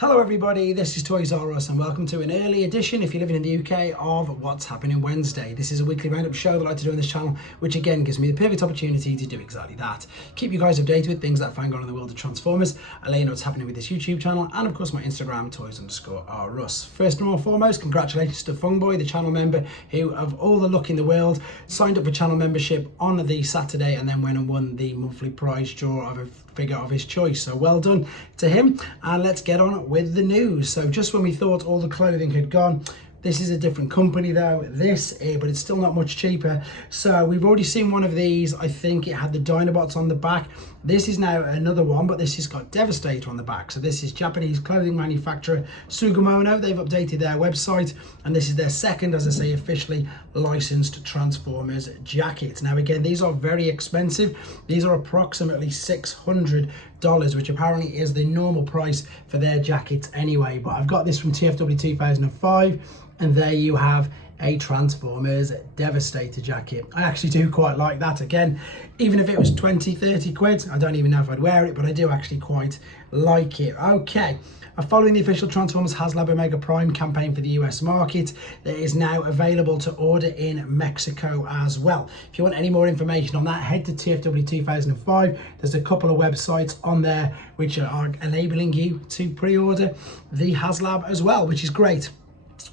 Hello everybody, this is Toys R Us and welcome to an early edition, if you're living in the UK, of What's Happening Wednesday. This is a weekly roundup show that I like to do on this channel, which again gives me the perfect opportunity to do exactly that. Keep you guys updated with things that I find going on in the world of Transformers, I'll let you know what's happening with this YouTube channel, and of course my Instagram, Toys_R_Us. First and foremost, congratulations to Fungboy, the channel member, who, of all the luck in the world, signed up for channel membership on the Saturday and then went and won the monthly prize draw of a figure of his choice. So well done to him, and let's get on with the news. So just when we thought all the clothing had gone, this is a different company though, but it's still not much cheaper. So we've already seen one of these. I think it had the Dinobots on the back. This is now another one, but this has got Devastator on the back. So this is Japanese clothing manufacturer Sugimono. They've updated their website, and this is their second, as I say, officially licensed Transformers jacket. Now again, these are very expensive. These are approximately $600, which apparently is the normal price for their jackets anyway. But I've got this from TFW 2005, and there you have a Transformers Devastator jacket. I actually do quite like that. Again, even if it was 20-30 quid, I don't even know if I'd wear it, but I do actually quite like it. Okay, following the official Transformers Haslab Omega Prime campaign for the US market, that is now available to order in Mexico as well. If you want any more information on that, head to TFW 2005. There's a couple of websites on there which are enabling you to pre-order the Haslab as well, which is great.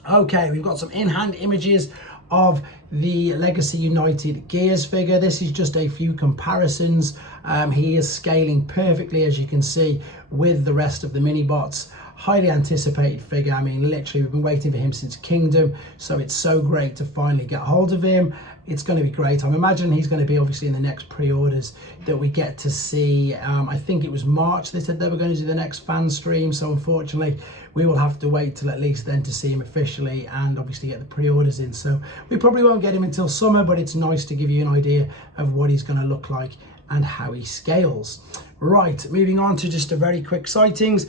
Okay, we've got some in-hand images of the Legacy United Gears figure. This is just a few comparisons. He is scaling perfectly, as you can see, with the rest of the mini-bots. Highly anticipated figure. I mean, literally, we've been waiting for him since Kingdom, so it's so great to finally get hold of him. It's going to be great. I'm imagining he's going to be obviously in the next pre-orders that we get to see. I think it was March they said they were going to do the next fan stream, so unfortunately we will have to wait till at least then to see him officially and obviously get the pre-orders in. So we probably won't get him until summer, but it's nice to give you an idea of what he's going to look like and how he scales. Right, moving on to just a very quick sightings.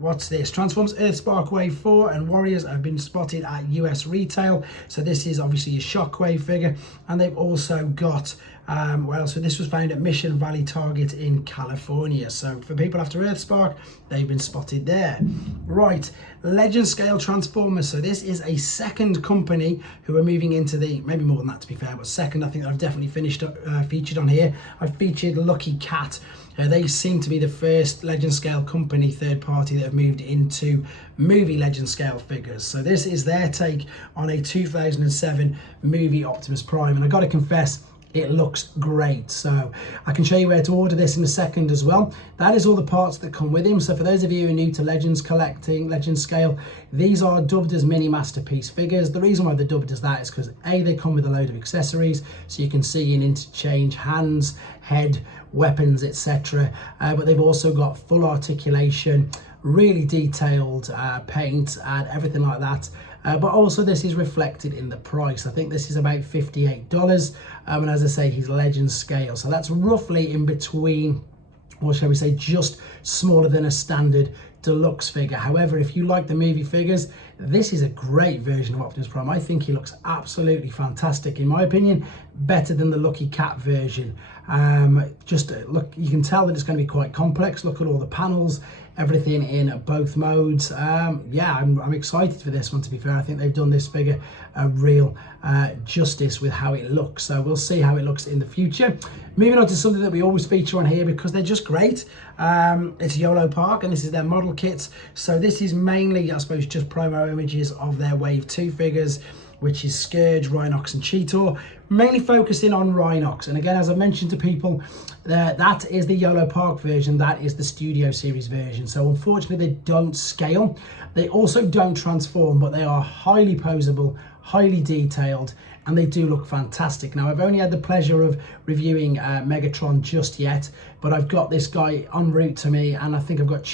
What's this? Transformers Earthspark Wave 4 and Warriors have been spotted at US retail. So this is obviously a Shockwave figure, and they've also got so this was found at Mission Valley Target in California. So for people after Earthspark, they've been spotted there. Right, Legend Scale Transformers. So this is a second company who are moving into the, maybe more than that to be fair, but second I think that I've definitely featured on here. I've featured Lucky Cat. They seem to be the first Legend Scale company, third party, that have moved into movie Legend Scale figures. So this is their take on a 2007 movie Optimus Prime, and I got to confess, it looks great. So I can show you where to order this in a second as well. That is all the parts that come with him. So for those of you who are new to Legends collecting, Legend Scale, these are dubbed as mini masterpiece figures. The reason why they're dubbed as that is because A, they come with a load of accessories, so you can see and interchange hands, head, weapons, etc. But they've also got full articulation, really detailed paint and everything like that. But also this is reflected in the price. I think this is about $58, and as I say, he's Legend Scale, so that's roughly in between, or shall we say, just smaller than a standard deluxe figure. However, if you like the movie figures, this is a great version of Optimus Prime. I think he looks absolutely fantastic. In my opinion, better than the Lucky Cat version. Just look, you can tell that it's going to be quite complex. Look at all the panels, everything in both modes. Yeah, I'm excited for this one, to be fair. I think they've done this figure a real justice with how it looks. So we'll see how it looks in the future. Moving on to something that we always feature on here because they're just great. It's YOLO Park, and this is their model kits. So this is mainly, I suppose, just promo images of their Wave 2 figures, which is Scourge, Rhinox and Cheetor, mainly focusing on Rhinox. And again, as I mentioned to people, that is the YOLO Park version, that is the Studio Series version. So unfortunately, they don't scale. They also don't transform, but they are highly posable, highly detailed, and they do look fantastic. Now, I've only had the pleasure of reviewing Megatron just yet, but I've got this guy en route to me, and I think I've got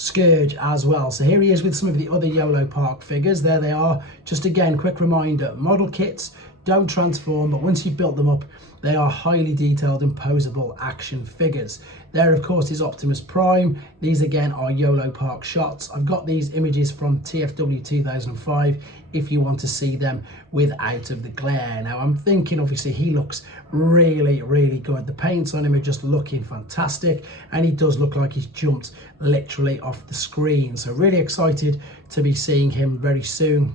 Scourge as well. So here he is with some of the other YOLO Park figures. There they are. Just again, quick reminder, model kits, don't transform, but once you've built them up, they are highly detailed and posable action figures. There, of course, is Optimus Prime. These, again, are YOLO Park shots. I've got these images from TFW 2005 if you want to see them without of the glare. Now, I'm thinking, obviously, he looks really, really good. The paints on him are just looking fantastic, and he does look like he's jumped literally off the screen. So really excited to be seeing him very soon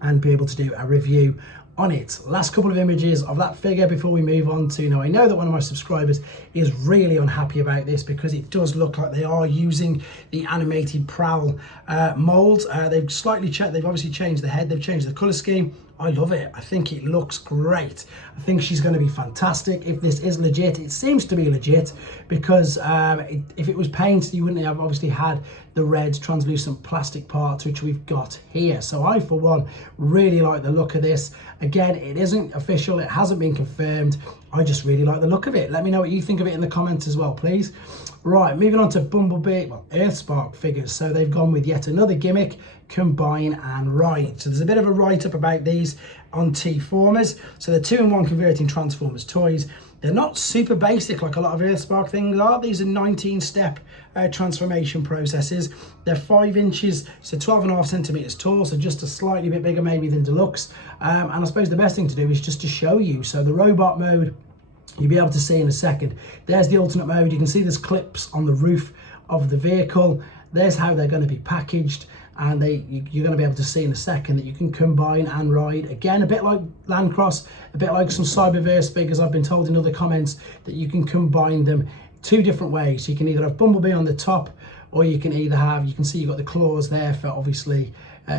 and be able to do a review on it. Last couple of images of that figure before we move on to, now I know that one of my subscribers is really unhappy about this because it does look like they are using the animated Prowl mold. They've slightly checked, they've obviously changed the head, they've changed the color scheme. I love it. I think it looks great. I think she's going to be fantastic. If this is legit, it seems to be legit because if it was painted, you wouldn't have obviously had the red translucent plastic parts, which we've got here. So I, for one, really like the look of this. Again, it isn't official. It hasn't been confirmed. I just really like the look of it. Let me know what you think of it in the comments as well, please. Right, moving on to Bumblebee, well, Earthspark figures. So they've gone with yet another gimmick, combine and ride. So there's a bit of a write-up about these on T-Formers. So they're 2-in-1 converting Transformers toys. They're not super basic like a lot of Earthspark things are. These are 19-step transformation processes. They're 5 inches, so 12.5 centimeters tall, so just a slightly bit bigger maybe than Deluxe. And I suppose the best thing to do is just to show you. So the robot mode, you'll be able to see in a second. There's the alternate mode. You can see there's clips on the roof of the vehicle. There's how they're going to be packaged, and you're going to be able to see in a second that you can combine and ride. Again, a bit like Landcross, a bit like some Cyberverse figures. I've been told in other comments that you can combine them 2 different ways. You can either have Bumblebee on the top, or you can either have, you can see you've got the claws there for obviously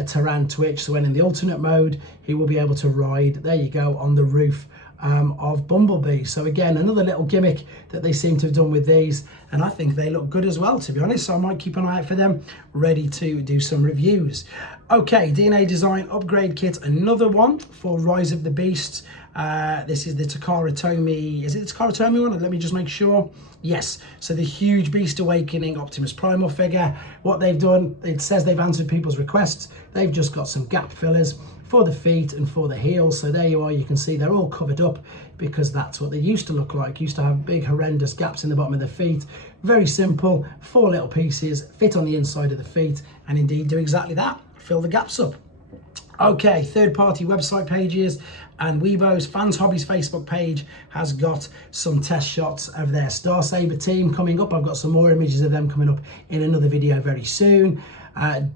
Terran Twitch. So when in the alternate mode, he will be able to ride, there you go, on the roof of Bumblebee. So again, another little gimmick that they seem to have done with these, and I think they look good as well, to be honest. So I might keep an eye out for them, ready to do some reviews. Okay, DNA Design Upgrade Kit, another one for Rise of the Beasts. This is the Takara Tomy, is it the Takara Tomy one? Let me just make sure. Yes, so the huge Beast Awakening Optimus Primal figure. What they've done, it says they've answered people's requests. They've just got some gap fillers for the feet and for the heels. So there you are, you can see they're all covered up because that's what they used to look like. Used to have big horrendous gaps in the bottom of the feet. Very simple, 4 little pieces, fit on the inside of the feet, and indeed do exactly that, fill the gaps up. Okay, third-party website pages and Weibo's Fans Hobbies Facebook page has got some test shots of their Star Saber team coming up. I've got some more images of them coming up in another video very soon.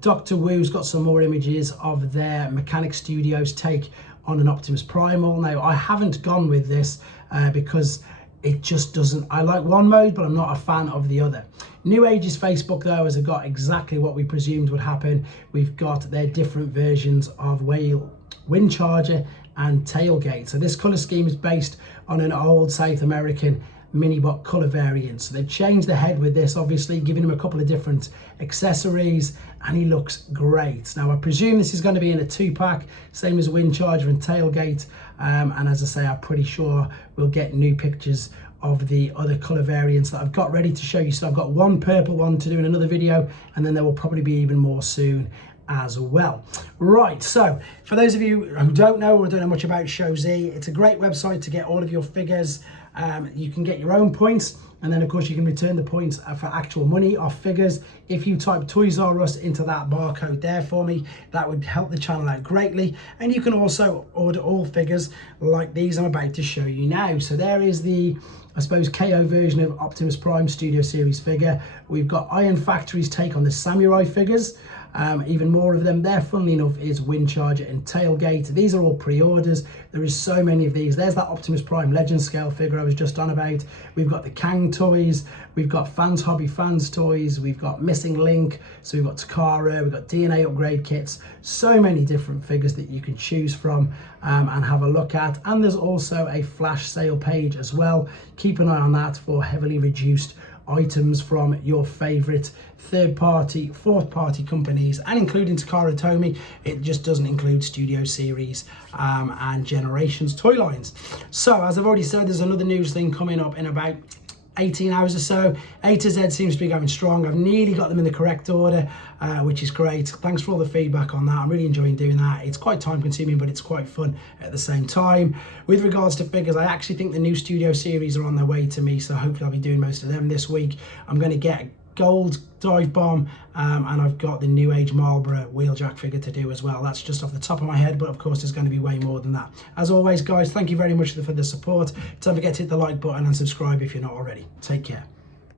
Dr. Wu's got some more images of their Mechanic Studios take on an Optimus Primal. Now, I haven't gone with this because it just doesn't, I like one mode, but I'm not a fan of the other. New Age's Facebook, though, has got exactly what we presumed would happen. We've got their different versions of Wind Charger and Tailgate. So this colour scheme is based on an old South American Minibot colour variant. So they've changed the head with this, obviously, giving him a couple of different accessories, and he looks great. Now, I presume this is going to be in a 2-pack, same as Wind Charger and Tailgate. And as I say, I'm pretty sure we'll get new pictures of the other colour variants that I've got ready to show you. So I've got one purple one to do in another video, and then there will probably be even more soon as well. Right, so for those of you who don't know or don't know much about Show Z, it's a great website to get all of your figures. You can get your own points, and then of course you can return the points for actual money off figures. If you type Toys R Us into that barcode there for me, that would help the channel out greatly. And you can also order all figures like these I'm about to show you now. So there is the, I suppose, KO version of Optimus Prime Studio Series figure. We've got Iron Factory's take on the Samurai figures. Even more of them there, funnily enough, is Wind Charger and Tailgate. These are all pre-orders. There is so many of these. There's that Optimus Prime Legend Scale figure I was just on about. We've got the Kang toys. We've got Fans Hobby Fans toys. We've got Missing Link. So we've got Takara. We've got DNA upgrade kits. So many different figures that you can choose from and have a look at. And there's also a flash sale page as well. Keep an eye on that for heavily reduced items from your favorite third-party, fourth-party companies, and including Takara Tomy. It just doesn't include Studio Series and Generations toy lines. So as I've already said, there's another news thing coming up in about 18 hours or so. A to Z seems to be going strong. I've nearly got them in the correct order, which is great. Thanks for all the feedback on that. I'm really enjoying doing that. It's quite time consuming, but it's quite fun at the same time. With regards to figures, I actually think the new studio series are on their way to me, so hopefully I'll be doing most of them this week. I'm going to get gold dive bomb, and I've got the New Age Marlborough wheeljack figure to do as well. That's just off the top of my head, but of course there's going to be way more than that. As always, guys, thank you very much for the support. Don't forget to hit the like button and subscribe if you're not already. Take care.